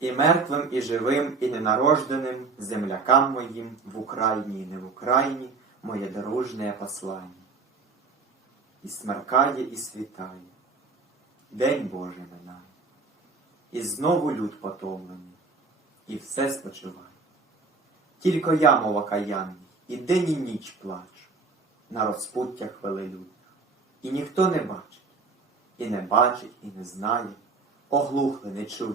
і мертвим, і живим, і ненарожденим, землякам моїм в Україні і не в Україні, моє дорожнє послання. І смеркає, і світає, День Божий минає, і знову люд потомлений, і все спочиває. Тільки я, мов окаянний, і день і ніч плачу. На розпуттях велелюдних, і ніхто не бачить, і не бачить, і не знає, оглухли, не чує,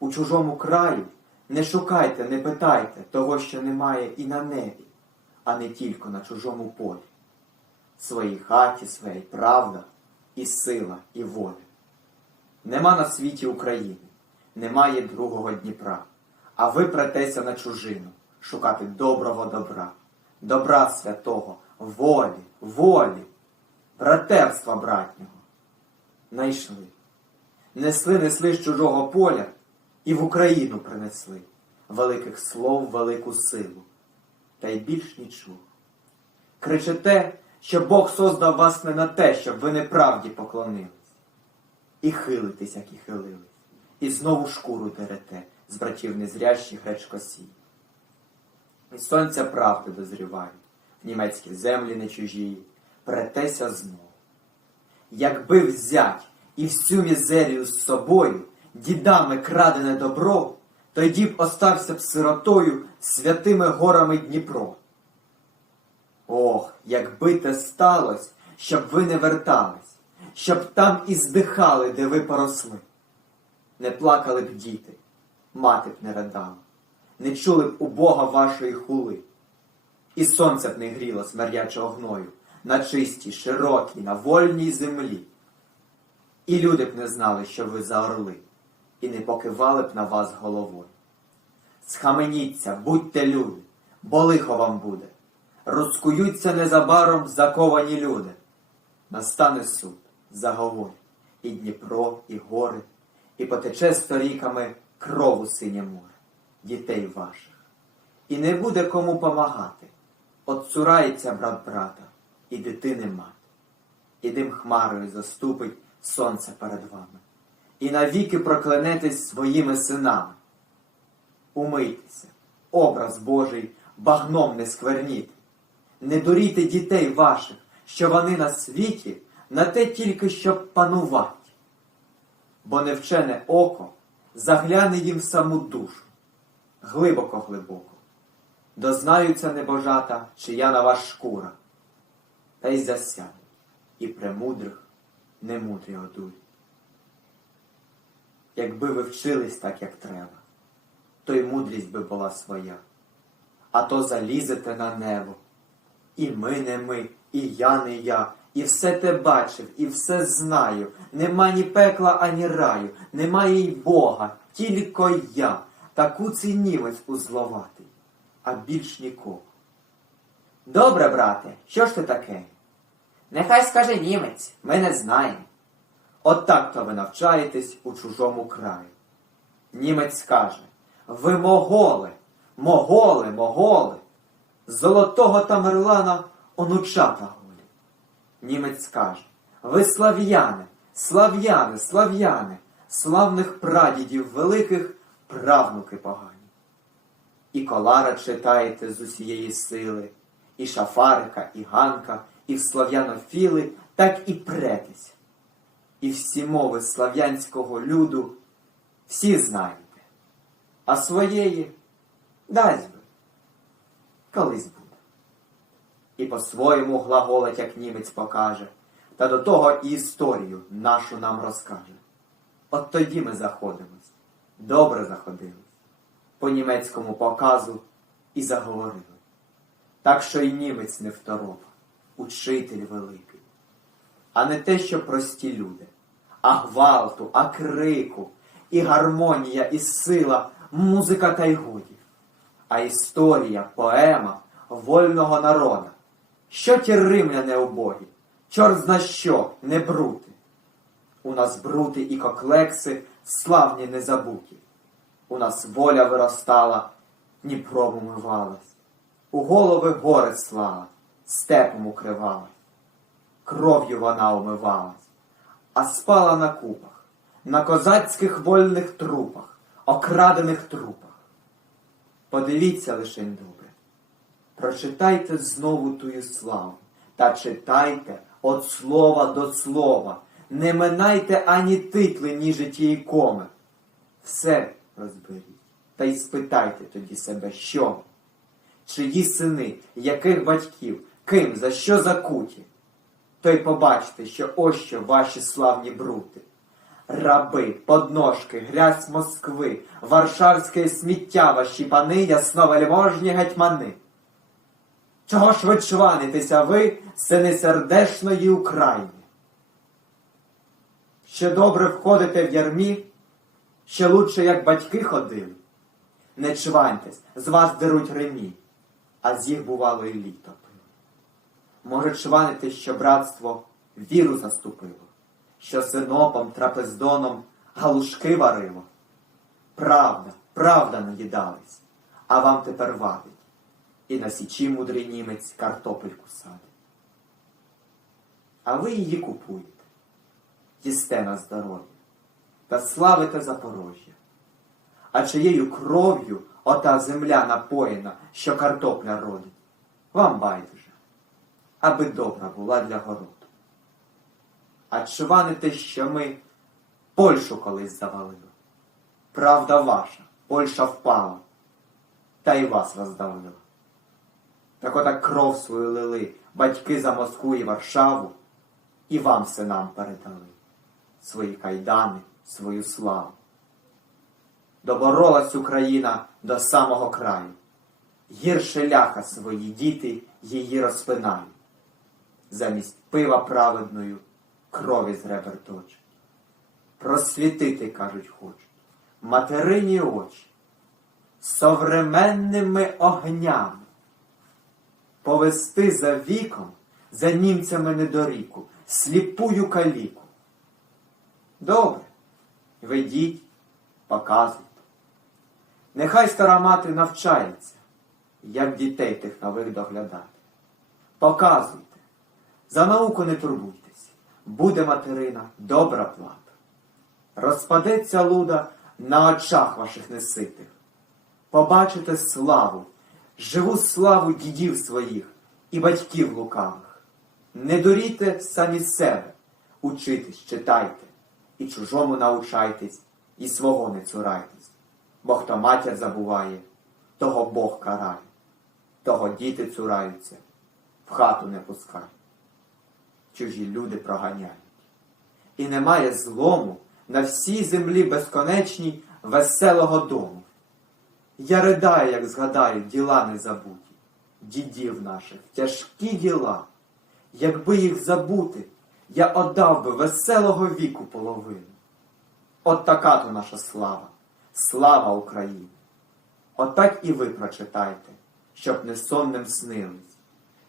у чужому краю не шукайте, не питайте того, що немає і на небі, а не тільки на чужому полі. Своїй хаті своїй правда і сила, і воля. Нема на світі України, немає другого Дніпра, а ви претеся на чужину шукати доброго добра, добра святого, волі, волі, братерства братнього. Найшли. Несли, несли з чужого поля і в Україну принесли великих слов, велику силу, та й більш нічого. Кричите, що Бог создав вас не на те, щоб ви неправді поклонились. І хилитесь, як і хилились, і знову шкуру дерете з братів незрящих речкосій. І сонця правди дозрівають, в німецькі землі не чужі, претеся знову. Якби взять і всю мізерію з собою, дідами крадене добро, тоді б остався б сиротою святими горами Дніпро. Ох, якби те сталось, щоб ви не вертались, щоб там і здихали, де ви поросли. Не плакали б діти, мати б не ридала, не чули б у Бога вашої хули. І сонце б не гріло смердячого гною на чистій, широкій, на вольній землі. І люди б не знали, що ви за орли, і не покивали б на вас головою. Схаменіться, будьте люди, бо лихо вам буде. Розкуються незабаром заковані люди. Настане суд, заговор, і Дніпро, і гори, і потече сторіками крову синє море, дітей ваших. І не буде кому помагати. Отцурається брат брата, і дитини мати. І дим хмарою заступить сонце перед вами, і навіки проклянетесь своїми синами. Умийтеся, образ Божий багном не скверніть, не дурійте дітей ваших, що вони на світі на те тільки, щоб панувати. Бо невчене око загляне їм в саму душу, глибоко-глибоко. Дознаються небожата, чия на вас шкура, та й засядуть, і премудрих немудрі одурі. Якби ви вчились так, як треба, то й мудрість би була своя. А то залізете на небо. І ми не ми, і я не я, і все те бачив, і все знаю. Нема ні пекла, ані раю, немає й Бога, тільки я, таку цінівець узловатий, а більш нікого. Добре, брате, що ж ти таке? Нехай скаже німець, ми не знаємо. От так то ви навчаєтесь у чужому краю. Німець скаже, ви моголи, моголи, моголи, золотого Тамерлана онучата голі. Німець скаже, ви слав'яни, слав'яни, слав'яни, славних прадідів великих правнуки погані. І колара читаєте з усієї сили, і шафарика, і ганка, і в слав'янофіли, так і претесь. І всі мови слав'янського люду всі знаєте, а своєї дасть би, колись буде. І по-своєму глаголить, як німець покаже, та до того і історію нашу нам розкаже. От тоді ми заходимось, добре заходились, по німецькому показу і заговорили. Так що й німець не второпа, учитель великий, а не те, що прості люди, а гвалту, а крику, і гармонія, і сила, музика та й годі, а історія, поема вольного народа. Що ті римляни убогі, чорт зна що, не брути. У нас брути і коклекси, славні незабуті. У нас воля виростала, Дніпром умивалась, у голови гори слала, степом укривалась, кров'ю вона умивалась, а спала на купах, на козацьких вольних трупах, окрадених трупах. Подивіться лишень добре, прочитайте знову тую славу, та читайте от слова до слова, не минайте ані титли, ні житті коми. Все розберіть, та й спитайте тоді себе, що? Чиї сини, яких батьків, ким, за що закуті? То й побачите, що ось що ваші славні брути. Раби, подножки, грязь Москви, варшавське сміття ваші пани, ясновельможні гетьмани. Чого ж ви чванитеся ви, сини сердешної України? Ще добре входите в ярмі, ще лучше, як батьки ходили. Не чваньтесь, з вас деруть ремі, а з їх бувало і літо Може чванити, що братство віру заступило, що синопом, трапездоном галушки варило. Правда, правда наїдались, а вам тепер вадить. І на січі мудрий німець картопельку садить. А ви її купуєте, їсте на здоров'я та славите Запорожжя. А чиєю кров'ю ота земля напоєна, що картопля родить, вам байдуже, аби добра була для городу. А чваните, що ми Польщу колись завалили. Правда ваша, Польща впала, та й вас роздавила. Так отак кров свою лили батьки за Москву і Варшаву, і вам синам передали свої кайдани, свою славу. Доборолась Україна до самого краю. Гірше ляха свої діти її розпинають. Замість пива праведною крові з ребер точать. Просвітити, кажуть, хочуть, материні очі, современними огнями, повести за віком, за німцями недоріку, сліпую каліку. Добре, ведіть, показуйте. Нехай стара мати навчається, як дітей тих нових доглядати. Показуйте, за науку не турбуйтесь, буде материна добра плата. Розпадеться луда на очах ваших неситих. Побачите славу, живу славу дідів своїх і батьків лукавих. Не дурійте самі себе, учитесь, читайте, і чужому научайтесь, і свого не цурайтесь. Бо хто матір забуває, того Бог карає, того діти цураються, в хату не пускають. Чужі люди проганяють. І немає злому на всій землі безконечній веселого дому. Я ридаю, як згадаю, діла незабуті, дідів наших, тяжкі діла. Якби їх забути, я отдав би веселого віку половину. От така то наша слава, слава Україні. Отак і ви прочитайте, щоб не сонним снились,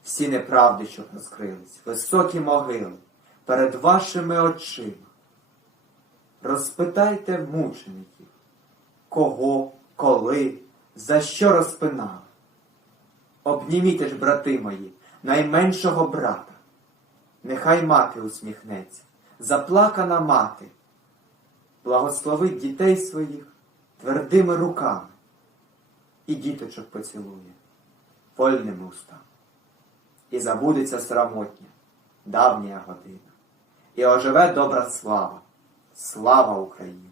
всі неправди, щоб розкрились, високі могили перед вашими очима. Розпитайте мучеників, кого, коли, за що розпинали. Обніміте ж, брати мої, найменшого брата. Нехай мати усміхнеться, заплакана мати, благословить дітей своїх твердими руками і діточок поцілує вольними устами. І забудеться срамотня, давня година, і оживе добра слава, слава Україні!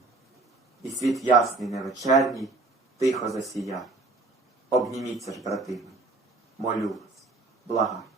І світ ясний невечерній тихо засіяє. Обніміться ж, братими, молю вас, благаю.